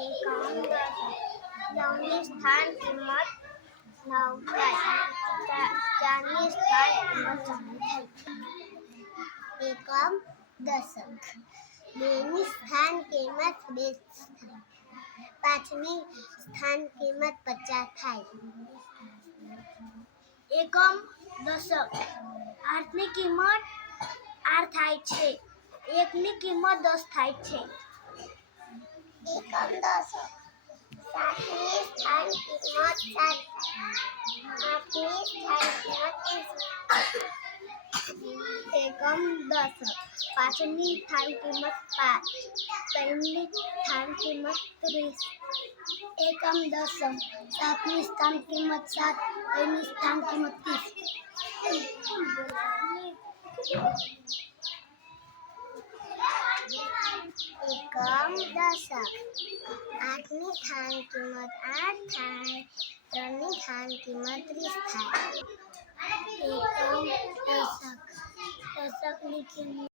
એકમ દસની સ્થાન કિંમત 9 થાય. 4ની સ્થાન કિંમત 4 થાય. એકમ દશક 2ની સ્થાન કિંમત 2 થાય. 5ની સ્થાન કિંમત 50 થાય. એકમ દશક 8ની કિંમત 8 થાય છે. 1ની કિંમત 10 થાય છે. એકમ દશક 7ની સ્થાન કિંમત 7 થાય. 8ની સ્થાન કિંમત 80. એકમ દશક 5ની સ્થાન કિંમત 5. 3ની સ્થાન કિંમત 30. એકમ દશક 7ની સ્થાન કિંમત 7. 3ની સ્થાન કિંમત 30. એકમ દશક 8ની સ્થાન કિંમત 8 થાય. 3ની સ્થાન કિંમત 30 થાય. એકમ દશકની કિંમત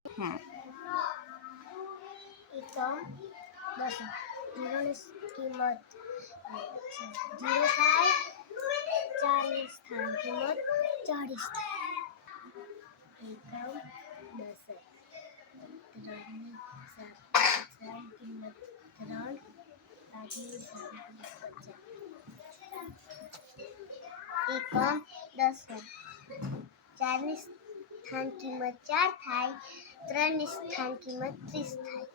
એકમ દશક 0ની કિંમત 0 થાય. 4ની સ્થાન કિંમત 40 થાય. એકમ દશક 3ની સ્થાન કિંમત 3. 5ની સ્થાન કિંમત 50. એકમ દશક 4ની સ્થાન કિંમત 4 થાય. 3ની સ્થાન કિંમત 30 થાય.